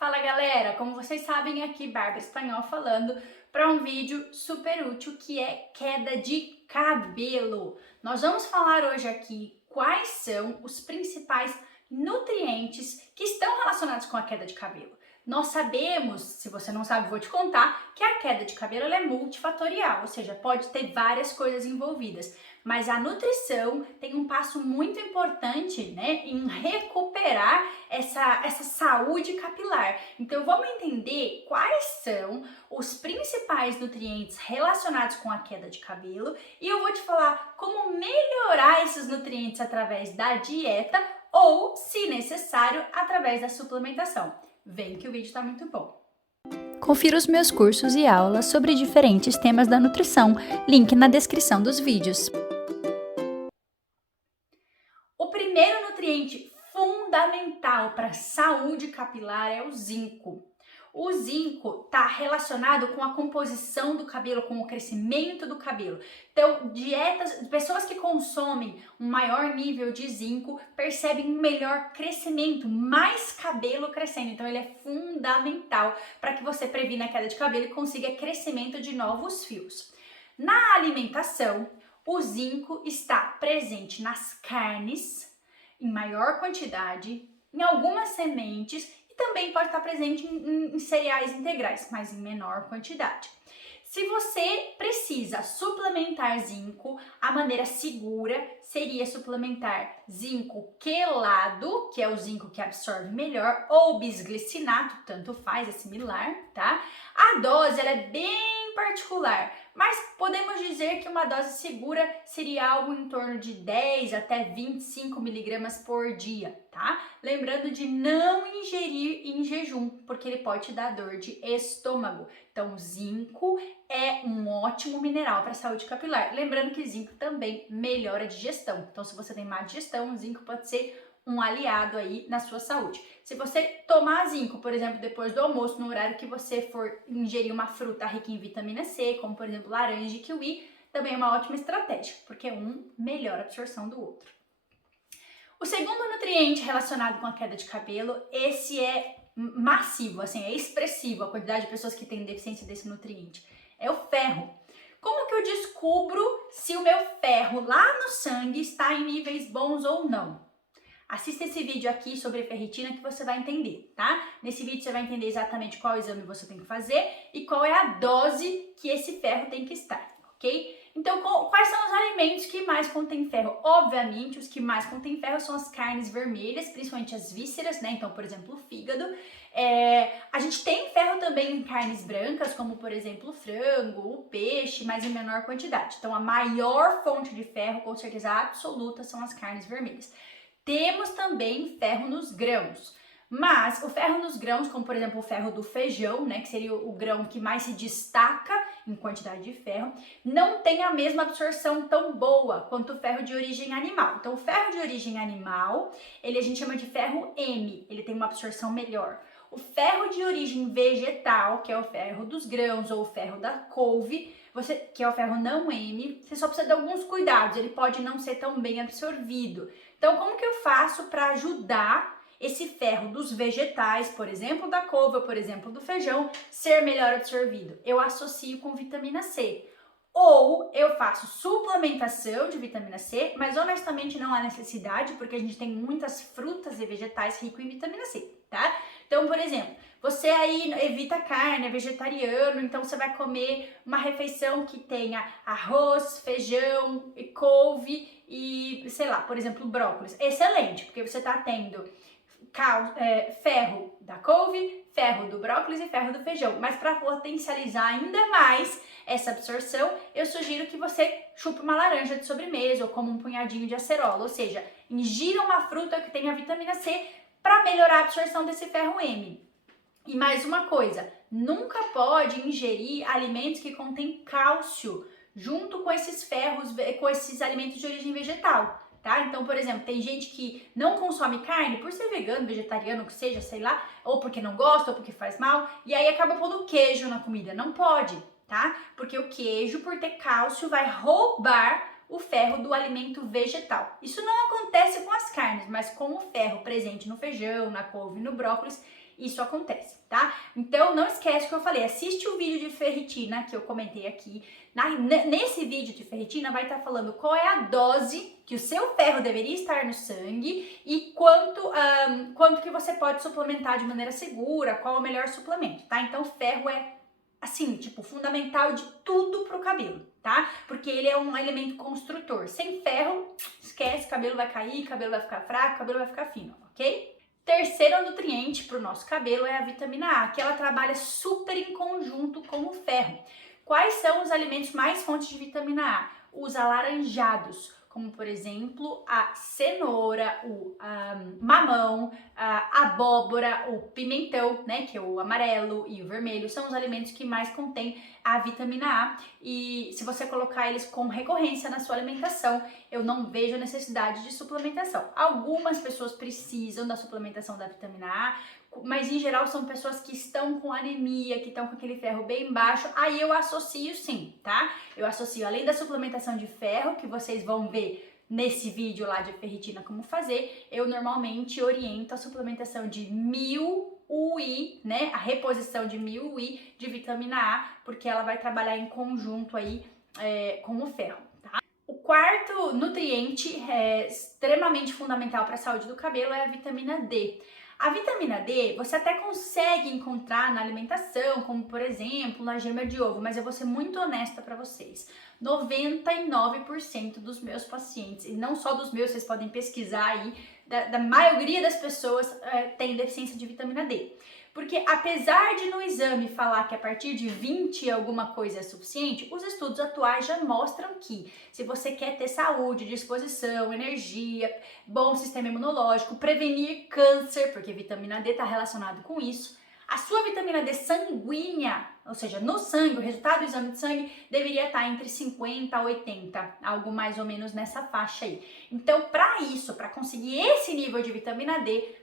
Fala galera, como vocês sabem, aqui Bárbara Espanhol falando para um vídeo super útil que é queda de cabelo. Nós vamos falar hoje aqui quais são os principais nutrientes que estão relacionados com a queda de cabelo. Nós sabemos, se você não sabe, vou te contar, que a queda de cabelo ela é multifatorial, ou seja, pode ter várias coisas envolvidas. Mas a nutrição tem um passo muito importante, né, em recuperar essa saúde capilar. Então vamos entender quais são os principais nutrientes relacionados com a queda de cabelo e eu vou te falar como melhorar esses nutrientes através da dieta ou, se necessário, através da suplementação. Vem que o vídeo está muito bom. Confira os meus cursos e aulas sobre diferentes temas da nutrição, link na descrição dos vídeos. O primeiro nutriente fundamental para a saúde capilar é o zinco. O zinco está relacionado com a composição do cabelo, com o crescimento do cabelo. Então, pessoas que consomem um maior nível de zinco percebem um melhor crescimento, mais cabelo crescendo. Então, ele é fundamental para que você previna a queda de cabelo e consiga crescimento de novos fios. Na alimentação, o zinco está presente nas carnes, em maior quantidade, em algumas sementes e também pode estar presente em cereais integrais, mas em menor quantidade. Se você precisa suplementar zinco, a maneira segura seria suplementar zinco quelado, que é o zinco que absorve melhor, ou bisglicinato, tanto faz, é similar, tá? A dose ela é bem particular, mas podemos dizer que uma dose segura seria algo em torno de 10 até 25 miligramas por dia, tá? Lembrando de não ingerir em jejum, porque ele pode te dar dor de estômago. Então, zinco é um ótimo mineral para a saúde capilar. Lembrando que zinco também melhora a digestão. Então, se você tem má digestão, o zinco pode ser um aliado aí na sua saúde. Se você tomar zinco, por exemplo, depois do almoço, no horário que você for ingerir uma fruta rica em vitamina C, como por exemplo laranja e kiwi, também é uma ótima estratégia, porque um melhora a absorção do outro. O segundo nutriente relacionado com a queda de cabelo, esse é massivo, assim, é expressivo a quantidade de pessoas que têm deficiência desse nutriente, é o ferro. Como que eu descubro se o meu ferro lá no sangue está em níveis bons ou não? Assista esse vídeo aqui sobre ferritina que você vai entender, tá? Nesse vídeo você vai entender exatamente qual exame você tem que fazer e qual é a dose que esse ferro tem que estar, ok? Então, quais são os alimentos que mais contêm ferro? Obviamente, os que mais contêm ferro são as carnes vermelhas, principalmente as vísceras, né? Então, por exemplo, o fígado. A gente tem ferro também em carnes brancas, como por exemplo o frango, o peixe, mas em menor quantidade. Então, a maior fonte de ferro, com certeza absoluta, são as carnes vermelhas. Temos também ferro nos grãos, mas o ferro nos grãos, como por exemplo o ferro do feijão, né, que seria o grão que mais se destaca em quantidade de ferro, não tem a mesma absorção tão boa quanto o ferro de origem animal. Então o ferro de origem animal, a gente chama de ferro M, ele tem uma absorção melhor. O ferro de origem vegetal, que é o ferro dos grãos ou o ferro da couve, que é o ferro não M, você só precisa de alguns cuidados, ele pode não ser tão bem absorvido. Então, como que eu faço para ajudar esse ferro dos vegetais, por exemplo, da couve, ou por exemplo, do feijão, ser melhor absorvido? Eu associo com vitamina C. Ou eu faço suplementação de vitamina C, mas honestamente não há necessidade, porque a gente tem muitas frutas e vegetais ricos em vitamina C, tá? Então, por exemplo, você aí evita carne, é vegetariano, então você vai comer uma refeição que tenha arroz, feijão, couve e, sei lá, por exemplo, brócolis. Excelente, porque você tá tendo ferro da couve, ferro do brócolis e ferro do feijão. Mas para potencializar ainda mais essa absorção, eu sugiro que você chupe uma laranja de sobremesa ou como um punhadinho de acerola, ou seja, ingira uma fruta que tenha vitamina C para melhorar a absorção desse ferro M. E mais uma coisa, nunca pode ingerir alimentos que contêm cálcio junto com esses ferros, com esses alimentos de origem vegetal. Tá? Então, por exemplo, tem gente que não consome carne por ser vegano, vegetariano, que seja, sei lá, ou porque não gosta, ou porque faz mal, e aí acaba pondo queijo na comida. Não pode, tá? Porque o queijo, por ter cálcio, vai roubar o ferro do alimento vegetal. Isso não acontece com as carnes, mas com o ferro presente no feijão, na couve e no brócolis, isso acontece, tá? Então não esquece que eu falei, assiste o vídeo de ferritina que eu comentei aqui. Nesse vídeo de ferritina vai estar falando qual é a dose que o seu ferro deveria estar no sangue e quanto que você pode suplementar de maneira segura, qual é o melhor suplemento, tá? Então ferro é assim, tipo, fundamental de tudo pro cabelo, tá? Porque ele é um elemento construtor. Sem ferro, esquece, cabelo vai cair, cabelo vai ficar fraco, cabelo vai ficar fino, ok? Terceiro nutriente pro nosso cabelo é a vitamina A, que ela trabalha super em conjunto com o ferro. Quais são os alimentos mais fontes de vitamina A? Os alaranjados, como por exemplo a cenoura, o mamão, a abóbora, o pimentão, né, que é o amarelo e o vermelho, são os alimentos que mais contêm a vitamina A e se você colocar eles com recorrência na sua alimentação, eu não vejo a necessidade de suplementação. Algumas pessoas precisam da suplementação da vitamina A, mas em geral são pessoas que estão com anemia, que estão com aquele ferro bem baixo, aí eu associo sim, tá? Eu associo além da suplementação de ferro, que vocês vão ver nesse vídeo lá de ferritina como fazer, eu normalmente oriento a suplementação de 1000 UI, né? A reposição de 1000 UI de vitamina A, porque ela vai trabalhar em conjunto aí com o ferro. O quarto nutriente extremamente fundamental para a saúde do cabelo é a vitamina D. A vitamina D você até consegue encontrar na alimentação, como por exemplo na gema de ovo, mas eu vou ser muito honesta para vocês. 99% dos meus pacientes, e não só dos meus, vocês podem pesquisar aí, da maioria das pessoas tem deficiência de vitamina D. Porque apesar de no exame falar que a partir de 20 alguma coisa é suficiente, os estudos atuais já mostram que se você quer ter saúde, disposição, energia, bom sistema imunológico, prevenir câncer, porque vitamina D está relacionado com isso, a sua vitamina D sanguínea, ou seja, no sangue, o resultado do exame de sangue deveria estar entre 50 a 80, algo mais ou menos nessa faixa aí. Então, para isso, para conseguir esse nível de vitamina D,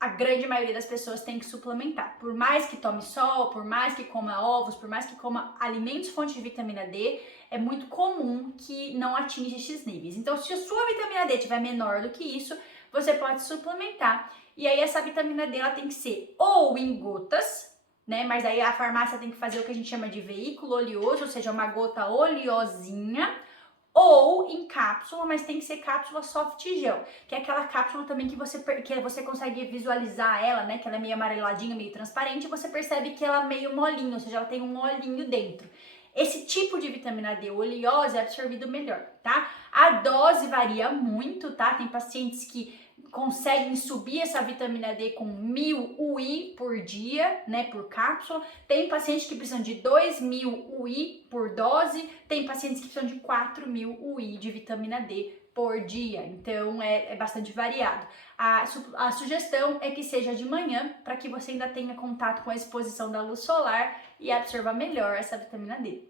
a grande maioria das pessoas tem que suplementar. Por mais que tome sol, por mais que coma ovos, por mais que coma alimentos fontes de vitamina D, é muito comum que não atinja esses níveis. Então, se a sua vitamina D estiver menor do que isso, você pode suplementar. E aí, essa vitamina D ela tem que ser ou em gotas, né? Mas aí a farmácia tem que fazer o que a gente chama de veículo oleoso, ou seja, uma gota oleosinha, ou em cápsula, mas tem que ser cápsula soft gel, que é aquela cápsula também que você consegue visualizar ela, né, que ela é meio amareladinha, meio transparente, e você percebe que ela é meio molinha, ou seja, ela tem um olhinho dentro. Esse tipo de vitamina D oleosa é absorvido melhor, tá? A dose varia muito, tá? Tem pacientes que conseguem subir essa vitamina D com 1000 UI por dia, né, por cápsula. Tem pacientes que precisam de 2000 UI por dose, tem pacientes que precisam de 4000 UI de vitamina D por dia, então é bastante variado. A sugestão é que seja de manhã, para que você ainda tenha contato com a exposição da luz solar e absorva melhor essa vitamina D.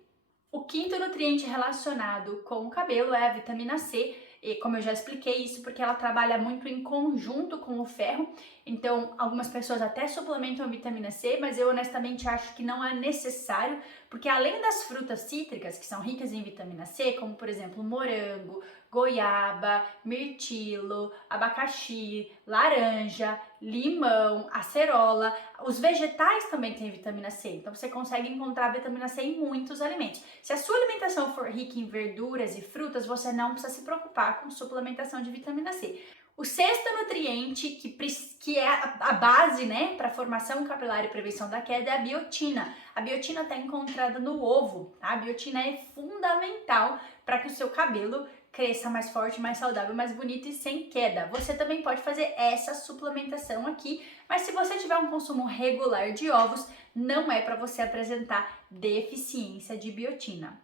O quinto nutriente relacionado com o cabelo é a vitamina C, e como eu já expliquei isso, porque ela trabalha muito em conjunto com o ferro, então algumas pessoas até suplementam a vitamina C, mas eu honestamente acho que não é necessário, porque além das frutas cítricas, que são ricas em vitamina C, como por exemplo morango, goiaba, mirtilo, abacaxi, laranja, limão, acerola, os vegetais também têm vitamina C, então você consegue encontrar vitamina C em muitos alimentos. Se a sua alimentação for rica em verduras e frutas, você não precisa se preocupar com suplementação de vitamina C. O sexto nutriente, que é a base, né, para formação capilar e prevenção da queda, é a biotina. A biotina está encontrada no ovo, tá? A biotina é fundamental para que o seu cabelo cresça mais forte, mais saudável, mais bonito e sem queda. Você também pode fazer essa suplementação aqui, mas se você tiver um consumo regular de ovos, não é para você apresentar deficiência de biotina.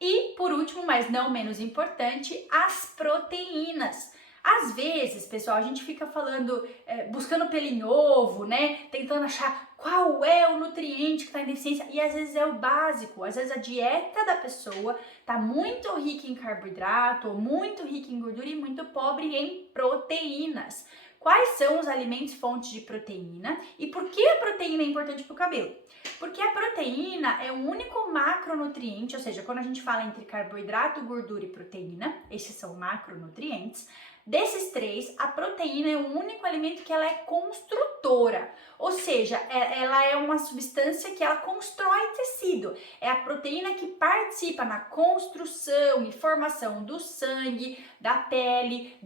E, por último, mas não menos importante, as proteínas. Às vezes, pessoal, a gente fica falando, buscando pelo em ovo, né? Tentando achar qual é o nutriente que está em deficiência e às vezes é o básico. Às vezes a dieta da pessoa está muito rica em carboidrato, muito rica em gordura e muito pobre em proteínas. Quais são os alimentos fontes de proteína e por que a proteína é importante para o cabelo? Porque a proteína é o único macronutriente, ou seja, quando a gente fala entre carboidrato, gordura e proteína, esses são macronutrientes, Desses três, a proteína é o único alimento que ela é construtora, ou seja, ela é uma substância que ela constrói tecido. É a proteína que participa na construção e formação do sangue, da pele,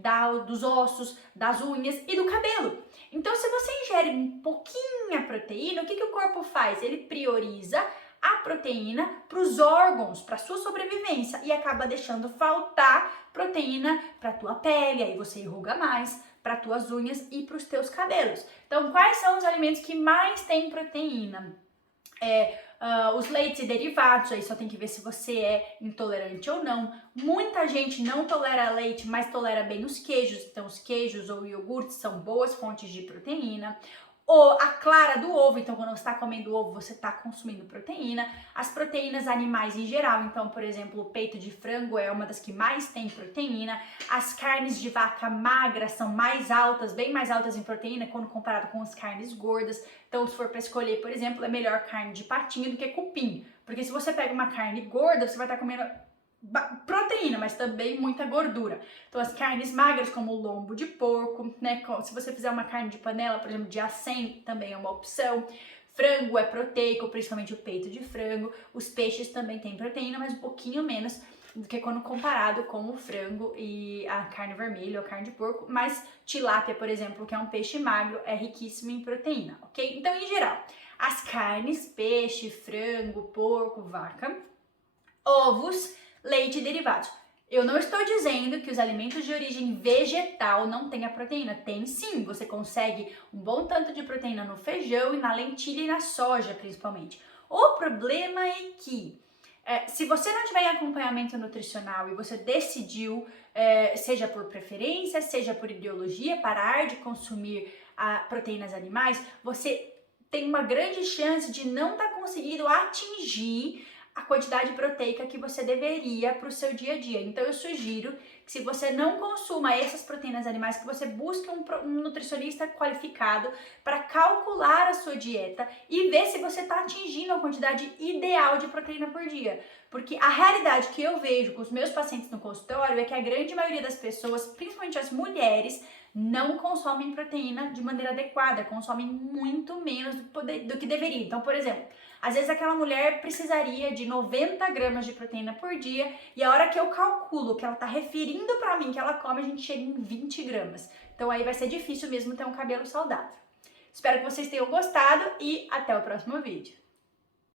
dos ossos, das unhas e do cabelo. Então, se você ingere um pouquinho a proteína, o que o corpo faz? Ele prioriza a proteína para os órgãos, para sua sobrevivência, e acaba deixando faltar proteína para tua pele, aí você enruga mais, para tuas unhas e para os teus cabelos. Então, quais são os alimentos que mais têm proteína? Os leites e derivados, aí só tem que ver se você é intolerante ou não. Muita gente não tolera leite, mas tolera bem os queijos, então os queijos ou iogurtes são boas fontes de proteína. Ou a clara do ovo, então quando você está comendo ovo, você está consumindo proteína. As proteínas animais em geral, então, por exemplo, o peito de frango é uma das que mais tem proteína. As carnes de vaca magra são mais altas, bem mais altas em proteína quando comparado com as carnes gordas. Então, se for para escolher, por exemplo, é melhor carne de patinho do que cupim. Porque se você pega uma carne gorda, você vai estar comendo proteína, mas também muita gordura. Então, as carnes magras, como o lombo de porco, né? Se você fizer uma carne de panela, por exemplo, de acém, também é uma opção. Frango é proteico, principalmente o peito de frango. Os peixes também têm proteína, mas um pouquinho menos do que quando comparado com o frango e a carne vermelha ou a carne de porco. Mas tilápia, por exemplo, que é um peixe magro, é riquíssimo em proteína, ok? Então, em geral, as carnes, peixe, frango, porco, vaca, ovos, leite e derivados. Eu não estou dizendo que os alimentos de origem vegetal não tenham proteína. Tem sim, você consegue um bom tanto de proteína no feijão e na lentilha e na soja, principalmente. O problema é que se você não tiver em acompanhamento nutricional e você decidiu, seja por preferência, seja por ideologia, parar de consumir proteínas animais, você tem uma grande chance de não estar conseguindo atingir a quantidade proteica que você deveria para o seu dia a dia. Então eu sugiro que se você não consuma essas proteínas animais, que você busque um nutricionista qualificado para calcular a sua dieta e ver se você está atingindo a quantidade ideal de proteína por dia. Porque a realidade que eu vejo com os meus pacientes no consultório é que a grande maioria das pessoas, principalmente as mulheres, não consomem proteína de maneira adequada, consomem muito menos do que deveria. Então, por exemplo, às vezes aquela mulher precisaria de 90 gramas de proteína por dia e a hora que eu calculo que ela está referindo para mim que ela come, a gente chega em 20 gramas. Então aí vai ser difícil mesmo ter um cabelo saudável. Espero que vocês tenham gostado e até o próximo vídeo.